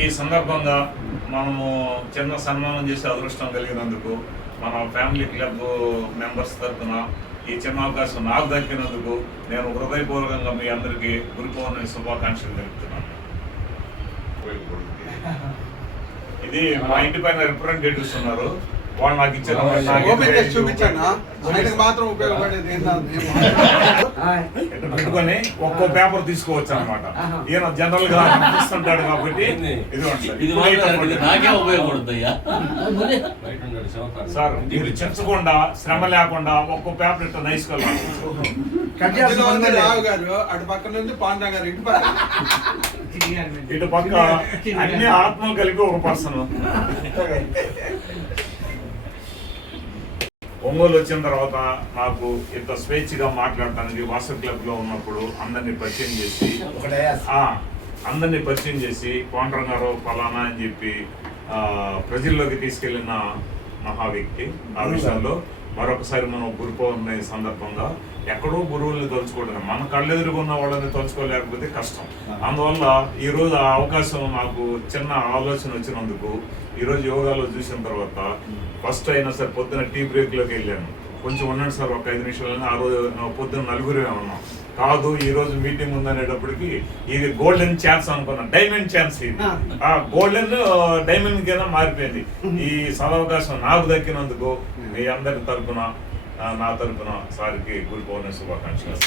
ఈ సందర్భంగా మనము చిన్న సన్మానం చేసే అదృష్టం కలిగినందుకు మన ఫ్యామిలీ క్లబ్ మెంబర్స్ తరఫున ఈ చిన్న అవకాశం నాకు దక్కినందుకు నేను హృదయపూర్వకంగా మీ అందరికీ గురు పౌర్ణమి శుభాకాంక్షలు తెలుపుతున్నాను. ఇది మా ఇంటి పైన రిప్రజెంటేటివ్స్ ఉన్నారు, వాళ్ళు నాకు ఇచ్చిన పెట్టుకొని ఒక్కో పేపర్ తీసుకోవచ్చు అనమాట. ఈయన జనరల్ గా ఇస్తుంటాడు కాబట్టి నాకే ఉపయోగపడుతుందయ్యా సార్. మీరు చెంచకుండా శ్రమ లేకుండా ఒక్కో పేపర్ ఇట్లా నైస్ గా ఇటు పక్క అన్ని ఆత్మలు కలిపి ఒక పర్సన్. ఒంగోలు వచ్చిన తర్వాత నాకు ఇంత స్వేచ్ఛగా మాట్లాడటానికి వాట్సాప్ క్లబ్ లో ఉన్నప్పుడు అందరినీ పరిచయం చేసి కోండ్రం గారు ఫలానా అని చెప్పి ప్రజల్లోకి తీసుకెళ్లిన మహా వ్యక్తి. ఆ విషయాల్లో మరొకసారి మనం గురు పౌర్ణమి సందర్భంగా ఎక్కడో గురువుల్ని తలుచుకోవడం, మన కళ్ళెదురుగున్న వాళ్ళని తలుచుకోలేకపోతే కష్టం. అందువల్ల ఈ రోజు ఆ అవకాశం నాకు చిన్న ఆలోచన వచ్చినందుకు ఈరోజు యోగాలో చూసిన తర్వాత ఫస్ట్ అయినా సార్ పొద్దున టీ బ్రేక్లోకి వెళ్ళాను. కొంచెం ఉండండి సార్ ఒక 5 నిమిషాలని. ఆ రోజు పొద్దున్న నలుగురే ఉన్నాం. కాదు ఈ రోజు మీటింగ్ ఉందనేటప్పటికి ఇది గోల్డెన్ ఛాన్స్ అనుకున్నాను, డైమండ్ ఛాన్స్. ఇది ఆ గోల్డెన్ డైమండ్ కింద మారిపోయింది. ఈ సదవకాశం నాకు దక్కినందుకు మీ అందరి తరఫున నా తరఫున సార్కి గురు పౌర్ణమి శుభాకాంక్షలు.